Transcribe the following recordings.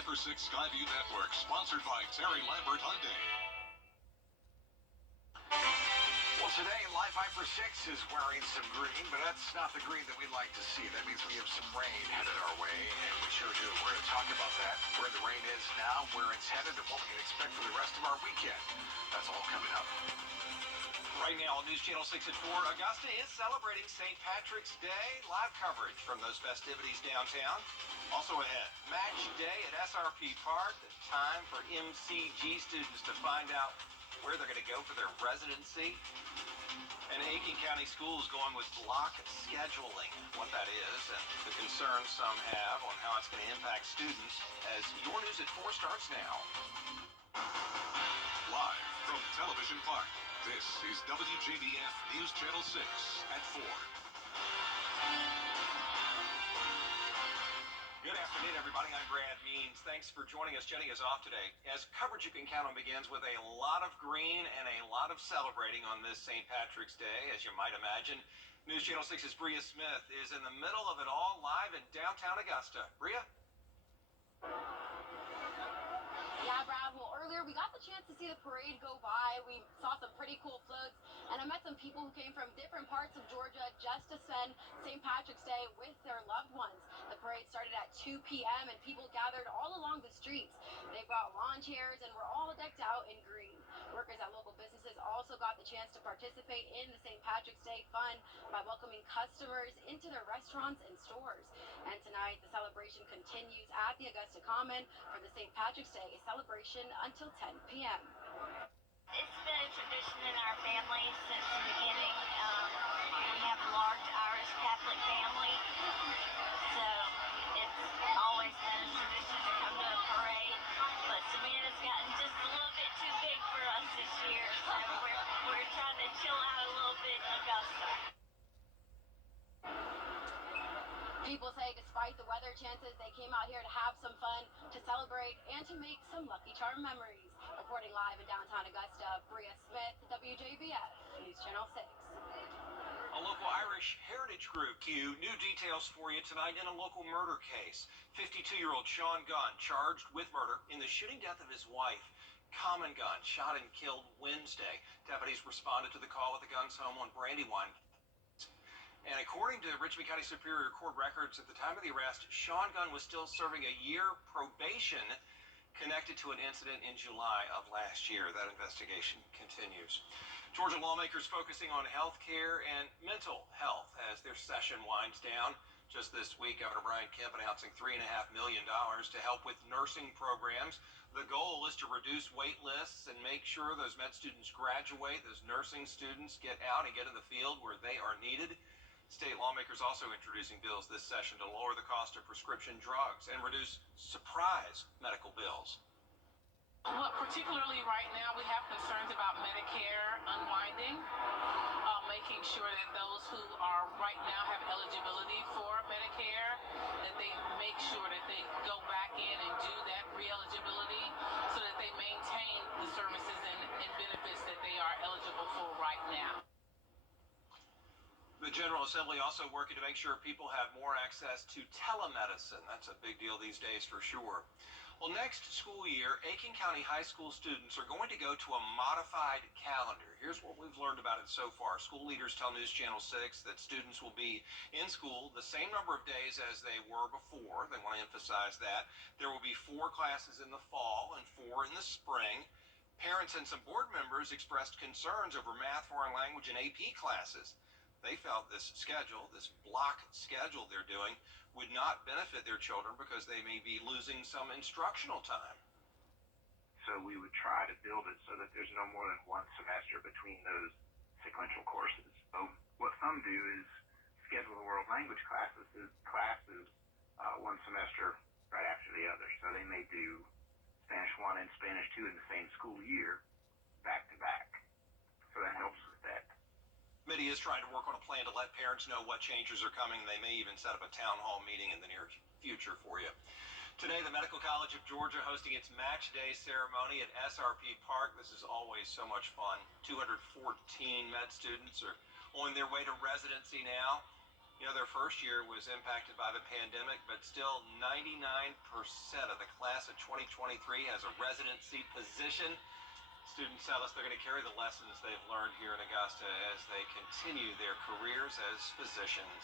5 for 6 Skyview Network, sponsored by Terry Lambert Hyundai. Well, today, Live 5 for 6 is wearing some green, but that's not the green that we'd like to see. That means we have some rain headed our way, and we sure do. We're going to talk about that, where the rain is now, where it's headed, and what we can expect for the rest of our weekend. That's all coming up. Right now on News Channel 6 at 4, Augusta is celebrating St. Patrick's Day. Live coverage from those festivities downtown. Also ahead, Match Day at SRP Park. The time for MCG students to find out where they're going to go for their residency. And Aiken County Schools going with block scheduling, what that is, and the concerns some have on how it's going to impact students, as your News at 4 starts now. Live from Television Park, this is Wjbf News Channel 6 at 4. Good afternoon, everybody. I'm Brad Means. Thanks for joining us, getting us off today. As coverage you can count on begins with a lot of green and a lot of celebrating on this St. Patrick's Day, as you might imagine. News Channel 6's Bria Smith is in the middle of it all, live in downtown Augusta. Bria? Yeah, Brad. Well, earlier we got the chance to see the parade go by. We saw some pretty cool floats, and I met some people who came from different parts of Georgia just to spend St. Patrick's Day with their loved ones. The parade started at 2 p.m. and people gathered all along the streets. They brought lawn chairs and were all decked out in green. Workers at local businesses also got the chance to participate in the St. Patrick's Day fun by welcoming customers into their restaurants and stores. And tonight, the celebration continues at the Augusta Common for the St. Patrick's Day celebration until 10 p.m. It's been a tradition in our family since the beginning. We have a large Irish Catholic family, so it's always been a tradition to come to a parade. But Savannah's gotten just a little bit too big for us this year, so we're trying to chill out a little bit in Augusta. People say despite the weather chances, they came out here to have some fun, to celebrate, and to make some Lucky Charm memories. Reporting live in downtown Augusta, Bria Smith, WJBF, News Channel 6. A local Irish heritage group queue. New details for you tonight in a local murder case. 52-year-old Sean Gunn charged with murder in the shooting death of his wife. Common Gunn shot and killed Wednesday. Deputies responded to the call at the Gunn's home on Brandywine. And according to Richmond County Superior Court records, at the time of the arrest, Sean Gunn was still serving a year probation connected to an incident in July of last year. That investigation continues. Georgia lawmakers focusing on health care and mental health as their session winds down. Just this week, Governor Brian Kemp announcing $3.5 million to help with nursing programs. The goal is to reduce wait lists and make sure those med students graduate, those nursing students get out and get in the field where they are needed. State lawmakers also introducing bills this session to lower the cost of prescription drugs and reduce surprise medical bills. Well, particularly right now, we have concerns about Medicare unwinding, making sure that those who are right now have eligibility for Medicare, that they make sure that they go back in and do that re-eligibility so that they maintain the services and benefits that they are eligible for right now. The General Assembly also working to make sure people have more access to telemedicine. That's a big deal these days for sure. Well, next school year, Aiken County high school students are going to go to a modified calendar. Here's what we've learned about it so far. School leaders tell News Channel 6 that students will be in school the same number of days as they were before. They want to emphasize that. There will be 4 classes in the fall and 4 in the spring. Parents and some board members expressed concerns over math, foreign language, and AP classes. They felt this schedule, this block schedule they're doing, would not benefit their children because they may be losing some instructional time. So we would try to build it so that there's no more than one semester between those sequential courses. So what some do is schedule the world language classes one semester right after the other. So they may do Spanish 1 and Spanish 2 in the same school year, back to back. So that helps with that. Committee is trying to work on a plan to let parents know what changes are coming. They may even set up a town hall meeting in the near future for you. Today, the Medical College of Georgia hosting its match day ceremony at SRP Park. This is always so much fun. 214 med students are on their way to residency now. You know, their first year was impacted by the pandemic, but still 99% of the class of 2023 has a residency position. Students tell us they're going to carry the lessons they've learned here in Augusta as they continue their careers as physicians.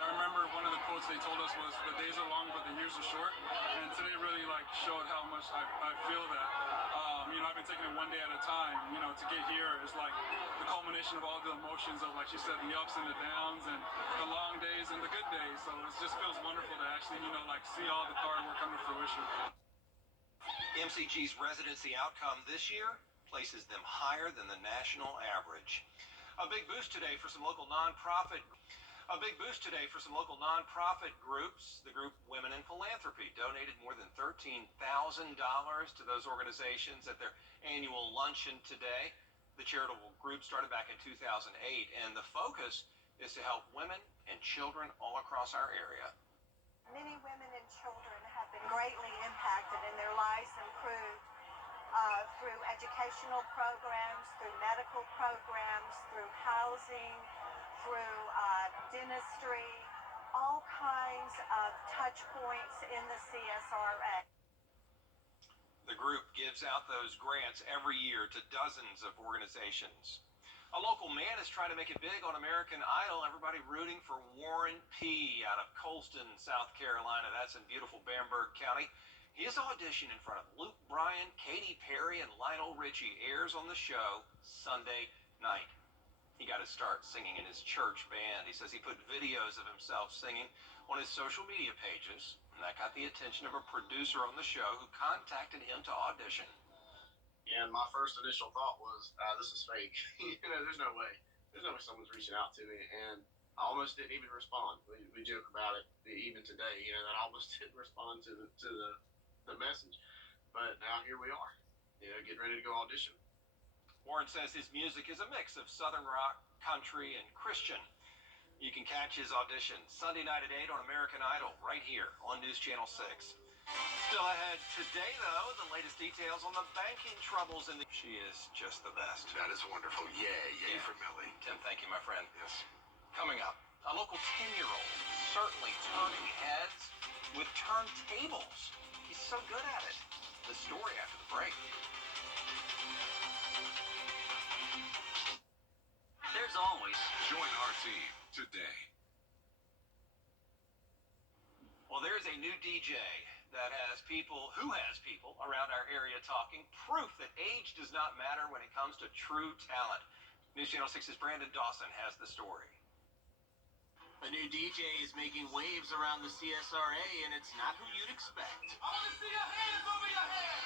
I remember one of the quotes they told us was, "The days are long, but the years are short." And today really showed how much I feel that. I've been taking it one day at a time. To get here is like the culmination of all the emotions of, like she said, the ups and the downs and the long days and the good days. So it just feels wonderful to actually, see all the hard work come to fruition. MCG's residency outcome this year places them higher than the national average. A big boost today for some local nonprofit groups. The group Women in Philanthropy donated more than $13,000 to those organizations at their annual luncheon today. The charitable group started back in 2008, and the focus is to help women and children all across our area. Many women and children have been greatly impacted and their lives improved through educational programs, through medical programs, through housing, through dentistry, all kinds of touch points in the CSRA. The group gives out those grants every year to dozens of organizations. A local man is trying to make it big on American Idol. Everybody rooting for Warren P. out of Colston, South Carolina. That's in beautiful Bamberg County. His audition in front of Luke Bryan, Katy Perry, and Lionel Richie airs on the show Sunday night. He got his start singing in his church band. He says he put videos of himself singing on his social media pages, and that got the attention of a producer on the show who contacted him to audition. And my first initial thought was, this is fake. There's no way. There's no way someone's reaching out to me. And I almost didn't even respond. We joke about it even today, that I almost didn't respond to the message. But now here we are, getting ready to go audition. Warren says his music is a mix of Southern rock, country, and Christian. You can catch his audition Sunday night at 8 on American Idol, right here on News Channel 6. Still ahead today, though, the latest details on the banking troubles in the... She is just the best. That is wonderful. Yay for Millie. Tim, thank you, my friend. Yes. Coming up, a local 10-year-old certainly turning heads with turntables. He's so good at it. The story after the break. There's always... Join our team today. Well, there's a new DJ that has people around our area talking. Proof that age does not matter when it comes to true talent. News Channel 6's Brandon Dawson has the story. A new DJ is making waves around the CSRA, and it's not who you'd expect. I want to see your hands over your head.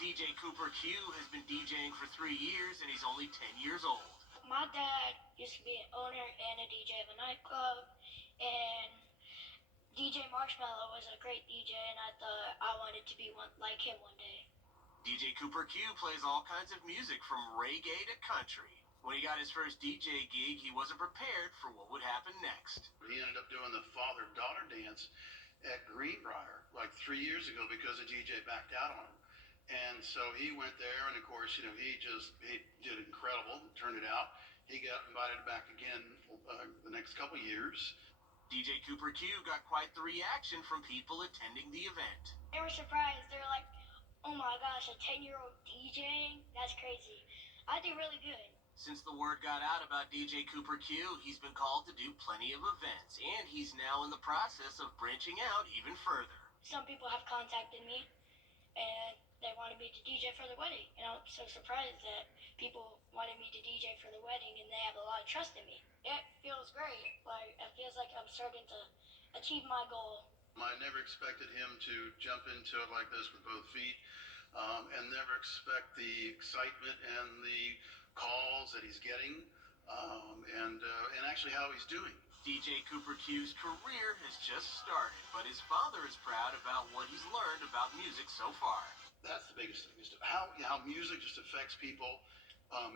DJ Cooper Q has been DJing for 3 years, and he's only 10 years old. My dad used to be an owner and a DJ of a nightclub, and DJ Marshmallow was a great DJ, and I thought I wanted to be like him one day. DJ Cooper Q plays all kinds of music from reggae to country. When he got his first DJ gig, he wasn't prepared for what would happen next. He ended up doing the father-daughter dance at Greenbrier like 3 years ago because the DJ backed out on him. And so he went there, and of course, he did incredible. Turned it out. He got invited back again the next couple years. DJ Cooper Q got quite the reaction from people attending the event. They were surprised. They were like, oh my gosh, a 10-year-old DJing? That's crazy. I did really good. Since the word got out about DJ Cooper Q, he's been called to do plenty of events, and he's now in the process of branching out even further. Some people have contacted me, and they wanted me to DJ for the wedding. And I'm so surprised that people wanted me to DJ for the wedding, and they have a lot of trust in me. It feels great. Like, it feels like I'm starting to achieve my goal. I never expected him to jump into it like this with both feet, and never expect the excitement and the calls that he's getting, and actually how he's doing. DJ Cooper Q's career has just started, but his father is proud about what he's learned about music so far. That's the biggest thing, is how music just affects people.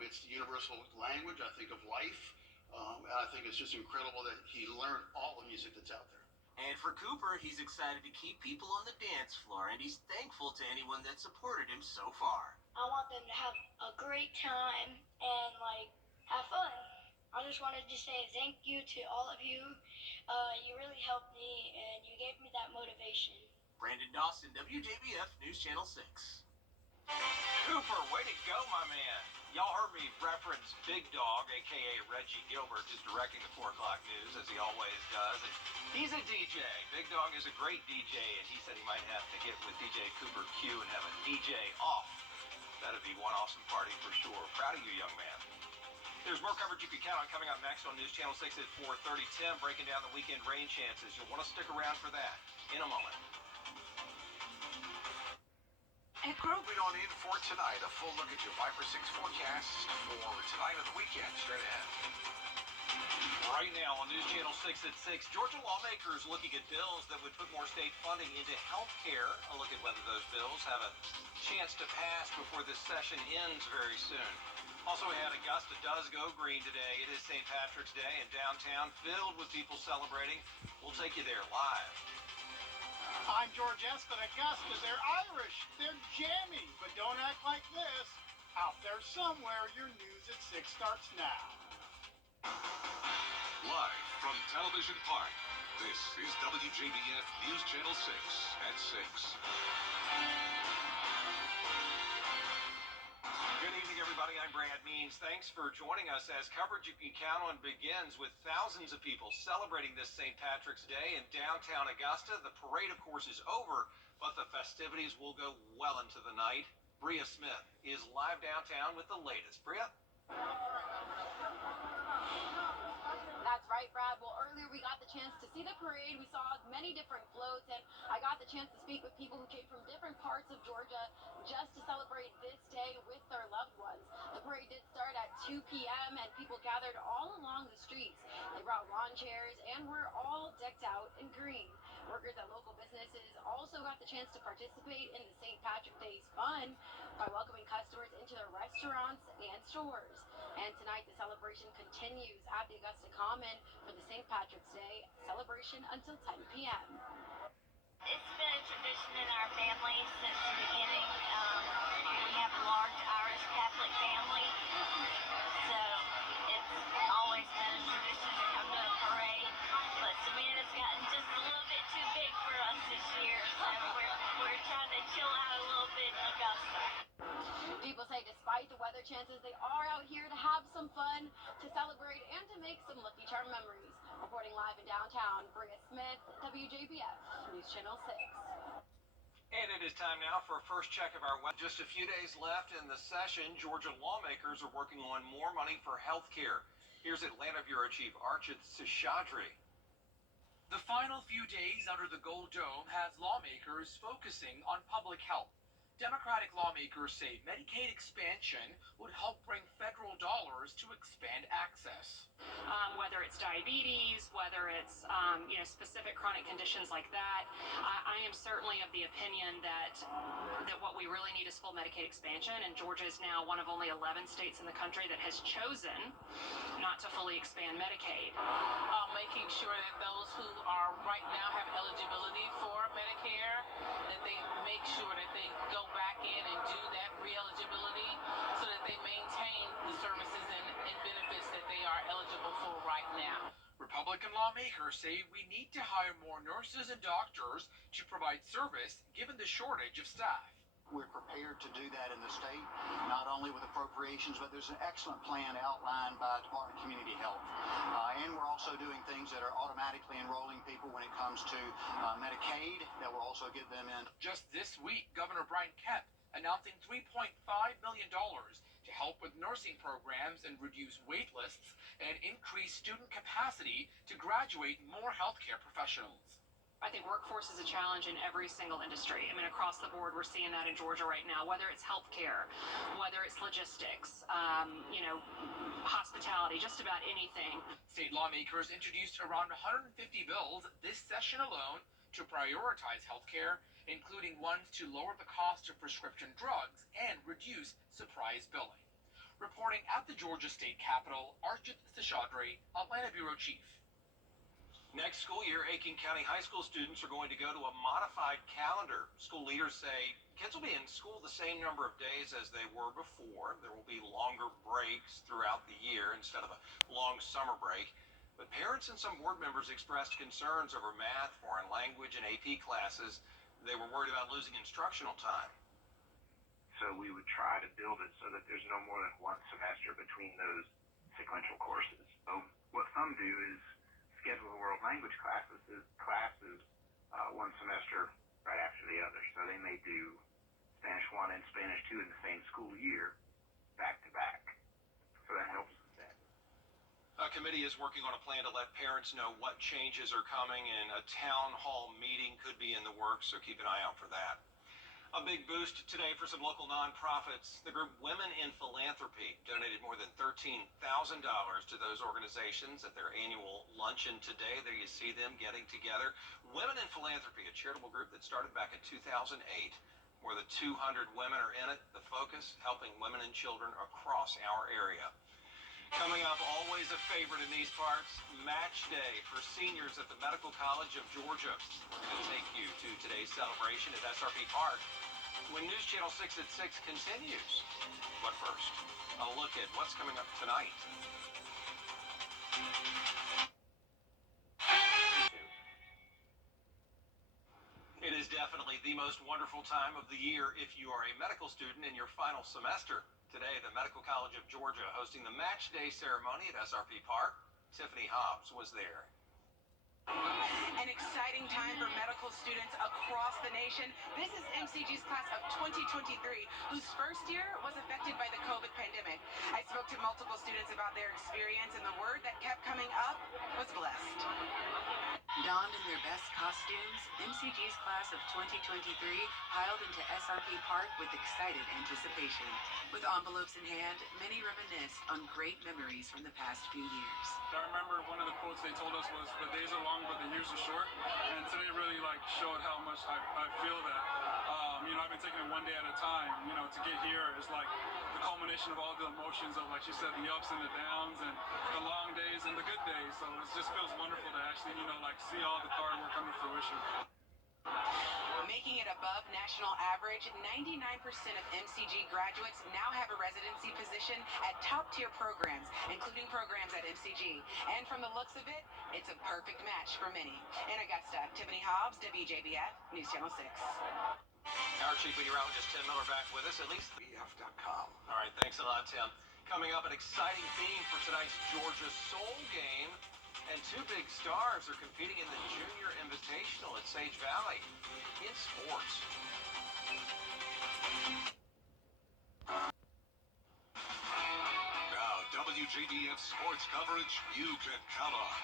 It's the universal language, I think, of life. And I think it's just incredible that he learned all the music that's out there. And for Cooper, he's excited to keep people on the dance floor, and he's thankful to anyone that supported him so far. I want them to have a great time and have fun. I just wanted to say thank you to all of you. You really helped me and you gave me that motivation. Brandon Dawson, WJBF News Channel 6. Cooper, way to go, my man. Y'all heard me reference Big Dog, a.k.a. Reggie Gilbert, who's directing the 4 o'clock news, as he always does. And he's a DJ. Big Dog is a great DJ, and he said he might have to get with DJ Cooper Q and have a DJ off. That'd be one awesome party for sure. Proud of you, young man. There's more coverage you can count on coming up next on News Channel 6 at 4:30. Tim breaking down the weekend rain chances. You'll want to stick around for that in a moment. Moving on in for tonight, a full look at your Viper 6 forecast for tonight and the weekend. Straight ahead. Right now on News Channel 6 at 6, Georgia lawmakers looking at bills that would put more state funding into health care. A look at whether those bills have a chance to pass before this session ends very soon. Also, we had Augusta does go green today. It is St. Patrick's Day in downtown, filled with people celebrating. We'll take you there live. I'm George Espen. Augusta, they're Irish, they're jammy, but don't act like this. Out there somewhere, your news at 6 starts now. Live from Television Park, this is WJBF News Channel 6 at 6. Good evening, everybody. I'm Brad Means. Thanks for joining us as coverage you can count on begins with thousands of people celebrating this St. Patrick's Day in downtown Augusta. The parade, of course, is over, but the festivities will go well into the night. Bria Smith is live downtown with the latest. Bria? That's right, Brad. Well, earlier we got the chance to see the parade. We saw many different floats, and I got the chance to speak with people who came from different parts of Georgia just to celebrate this day with their loved ones. The parade did start at 2 p.m., and people gathered all along the streets. They brought lawn chairs and were all decked out in green. Workers at local businesses also got the chance to participate in the St. Patrick's Day's fun by welcoming customers into their restaurants and stores. And tonight, the celebration continues at the Augusta Common for the St. Patrick's Day celebration until 10 p.m. It's been a tradition in our family since the beginning. We have a large Irish Catholic family, so it's always been a tradition to come to a parade. But Savannah's gotten just a little bit too big for us this year, so we're trying to chill out a little bit in Augusta. People say despite the weather chances, they are out here to have some fun, to celebrate, and to make some Lucky Charm memories. Reporting live in downtown, Bria Smith, WJBF News Channel 6. And it is time now for a first check of our weather. Just a few days left in the session. Georgia lawmakers are working on more money for health care. Here's Atlanta Bureau Chief Archit Seshadri. The final few days under the Gold Dome has lawmakers focusing on public health. Democratic lawmakers say Medicaid expansion would help bring federal dollars to expand access. Whether it's diabetes, whether it's specific chronic conditions like that, I am certainly of the opinion that what we really need is full Medicaid expansion, and Georgia is now one of only 11 states in the country that has chosen not to fully expand Medicaid. Making sure that those who are right now have eligibility for Medicare, that they make sure that they go back in and do that re-eligibility so that they maintain the services and benefits that they are eligible for right now. Republican lawmakers say we need to hire more nurses and doctors to provide service given the shortage of staff. We're prepared to do that in the state, not only with appropriations, but there's an excellent plan outlined by Department of Community Health. And we're also doing things that are automatically enrolling people when it comes to Medicaid that will also get them in. Just this week, Governor Brian Kemp announcing $3.5 million to help with nursing programs and reduce wait lists and increase student capacity to graduate more healthcare professionals. I think workforce is a challenge in every single industry. I mean, across the board, we're seeing that in Georgia right now, whether it's healthcare, whether it's logistics, hospitality, just about anything. State lawmakers introduced around 150 bills this session alone to prioritize healthcare, including ones to lower the cost of prescription drugs and reduce surprise billing. Reporting at the Georgia State Capitol, Archit Seshadri, Atlanta Bureau Chief. Next school year, Aiken County High School students are going to go to a modified calendar. School leaders say kids will be in school the same number of days as they were before. There will be longer breaks throughout the year instead of a long summer break. But parents and some board members expressed concerns over math, foreign language, and AP classes. They were worried about losing instructional time. So we would try to build it so that there's no more than one semester between those sequential courses. So what some do is schedule the world language classes one semester right after the other. So they may do Spanish 1 and Spanish 2 in the same school year, back to back. So that helps with that. A committee is working on a plan to let parents know what changes are coming, and a town hall meeting could be in the works, so keep an eye out for that. A big boost today for some local nonprofits. The group Women in Philanthropy donated more than $13,000 to those organizations at their annual luncheon today. There you see them getting together. Women in Philanthropy, a charitable group that started back in 2008. More than 200 women are in it. The focus, helping women and children across our area. Coming up, always a favorite in these parts, match day for seniors at the Medical College of Georgia. We're going to take you to today's celebration at SRP Park when News Channel 6 at 6 continues. But first, a look at what's coming up tonight. It is definitely the most wonderful time of the year if you are a medical student in your final semester. Today, the Medical College of Georgia hosting the match day ceremony at SRP Park. Tiffany Hobbs was there. An exciting time for medical students across the nation. This is MCG's class of 2023, whose first year was affected by the COVID pandemic. I spoke to multiple students about their experience, and the word that kept coming up was blessed. Donned in their best costumes, MCG's class of 2023 piled into SRP Park with excited anticipation. With envelopes in hand, many reminisce on great memories from the past few years. I remember one of the quotes they told us was, "The days are long, but the years are short." And today really showed how much I feel that. I've been taking it one day at a time. To get here is like the culmination of all the emotions of, like she said, the ups and the downs and the long days and the good days. So it just feels wonderful to actually, see all the hard work come to fruition. Making it above national average, 99% of MCG graduates now have a residency position at top-tier programs, including programs at MCG. And from the looks of it, it's a perfect match for many. In Augusta, Tiffany Hobbs, WJBF, News Channel 6. Our Chief Meteorologist Tim Miller back with us, at least Wjbf.com. All right, thanks a lot, Tim. Coming up, an exciting theme for tonight's Georgia Soul game. And two big stars are competing in the Junior Invitational at Sage Valley. In sports. Now, WJBF sports coverage you can count on.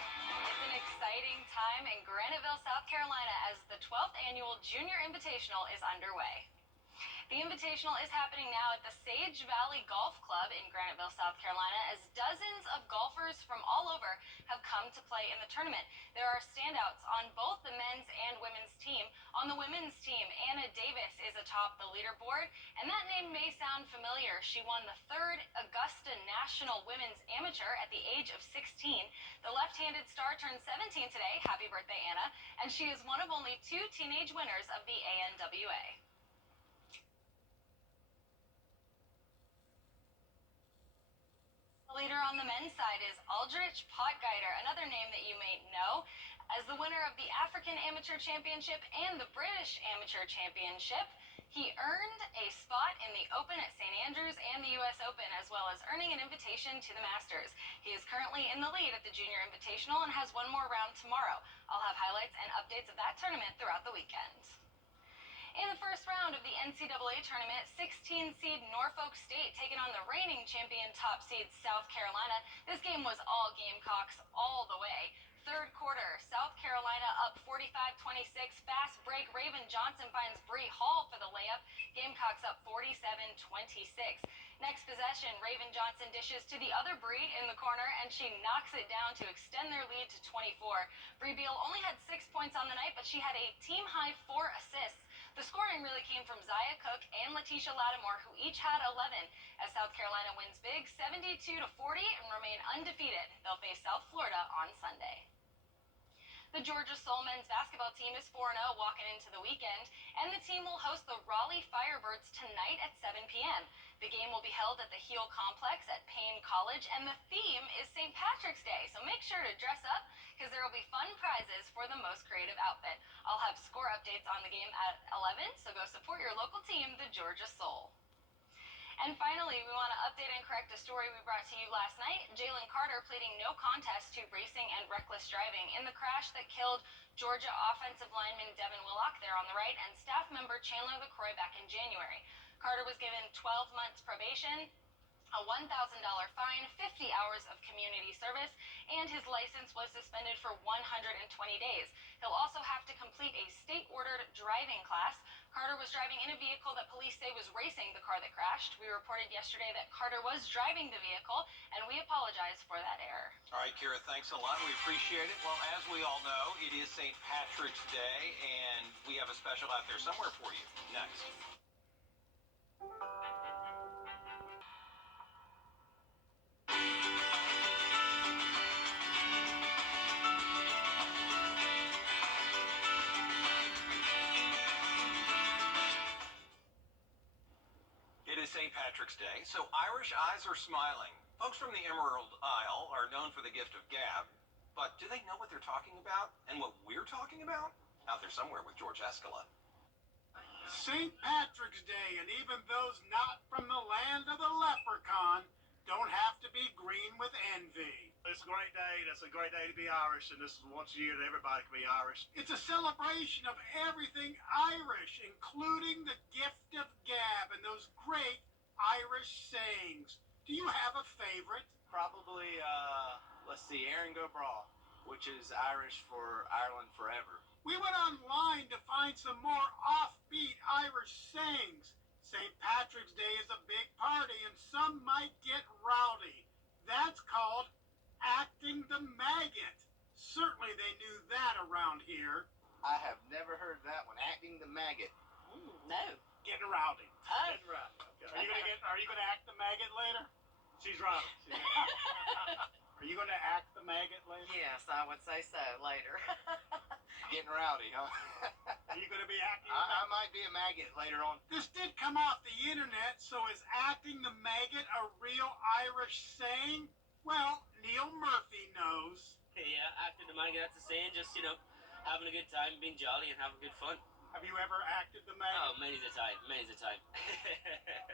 It's an exciting time in Graniteville, South Carolina, as the 12th annual Junior Invitational is underway. The Invitational is happening now at the Sage Valley Golf Club in Graniteville, South Carolina, as dozens of golfers from all over have come to play in the tournament. There are standouts on both the men's and women's team. On the women's team, Anna Davis is atop the leaderboard, and that name may sound familiar. She won the 3rd Augusta National Women's Amateur at the age of 16. The left-handed star turned 17 today. Happy birthday, Anna. And she is one of only 2 teenage winners of the ANWA. Leader on the men's side is Aldrich Potgeider, another name that you may know. As the winner of the African Amateur Championship and the British Amateur Championship, he earned a spot in the Open at St. Andrews and the U.S. Open, as well as earning an invitation to the Masters. He is currently in the lead at the Junior Invitational and has one more round tomorrow. I'll have highlights and updates of that tournament throughout the weekend. In the first round of the NCAA tournament, 16 seed Norfolk State taking on the reigning champion top seed South Carolina. This game was all Gamecocks all the way. Third quarter, South Carolina up 45-26. Fast break, Raven Johnson finds Bree Hall for the layup. Gamecocks up 47-26. Next possession, Raven Johnson dishes to the other Bree in the corner, and she knocks it down to extend their lead to 24. Bree Beal only had 6 points on the night, but she had a team-high 4 assists. The scoring really came from Zaya Cook and Letitia Lattimore, who each had 11, as South Carolina wins big 72-40 and remain undefeated. They'll face South Florida on Sunday. The Georgia Soul men's basketball team is 4-0 walking into the weekend, and the team will host the Raleigh Firebirds tonight at 7 p.m. The game will be held at the Heel Complex at Payne College, and the theme is St. Patrick's Day, so make sure to dress up because there will be fun prizes for the most creative outfit. I'll have score updates on the game at 11, so go support your local team, the Georgia Soul. And finally, we want to update and correct a story we brought to you last night. Jalen Carter pleading no contest to racing and reckless driving in the crash that killed Georgia offensive lineman Devin Willock there on the right and staff member Chandler LaCroix back in January. Carter was given 12 months probation, a $1,000 fine, 50 hours of community service, and his license was suspended for 120 days. He'll also have to complete a state-ordered driving class. Carter was driving in a vehicle that police say was racing the car that crashed. We reported yesterday that Carter was driving the vehicle, and we apologize for that error. All right, Kira, thanks a lot. We appreciate it. Well, as we all know, it is St. Patrick's Day, and we have a special out there somewhere for you next. It is St. Patrick's Day, so Irish eyes are smiling. Folks from the Emerald Isle are known for the gift of gab, but do they know what they're talking about and what we're talking about? Out there somewhere with George Escalon. St. Patrick's Day, and even those not from the land of the leprechaun don't have to be green with envy. It's a great day. It's a great day to be Irish, and this is once a year that everybody can be Irish. It's a celebration of everything Irish, including the gift of gab and those great Irish sayings. Do you have a favorite? Probably, let's see, Erin go Bragh, which is Irish for Ireland forever. We went online to find some more offbeat Irish sayings. St. Patrick's Day is a big party, and some might get rowdy. That's called acting the maggot. Certainly they knew that around here. I have never heard that one. Acting the maggot. No. Getting rowdy. Oh. Getting rowdy. Okay. Are you gonna act the maggot later? She's rowdy. Are you gonna act the maggot later? Yes, I would say so later. Getting rowdy, huh? Are you gonna be acting? I might be a maggot later on. This did come off the internet, so is acting the maggot a real Irish saying? Well, Neil Murphy knows. Yeah, acting the maggot, that's a saying, just, having a good time, being jolly, and having good fun. Have you ever acted the maggot? Oh, many's a time.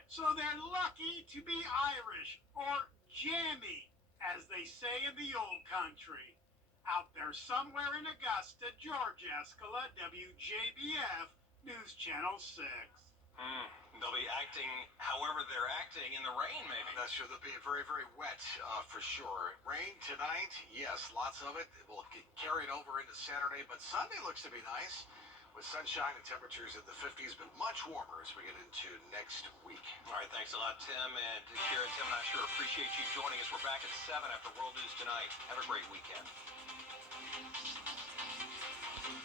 So they're lucky to be Irish, or jammy, as they say in the old country. Out there somewhere in Augusta, George Escala, WJBF, News Channel 6. They'll be acting however they're acting in the rain, maybe. That's sure. They'll be very, very wet for sure. Rain tonight, yes, lots of it. It will get carried over into Saturday, but Sunday looks to be nice with sunshine and temperatures in the 50s, but much warmer as we get into next week. All right, thanks a lot, Tim. And Kira and Tim and I sure appreciate you joining us. We're back at 7 after World News Tonight. Have a great weekend.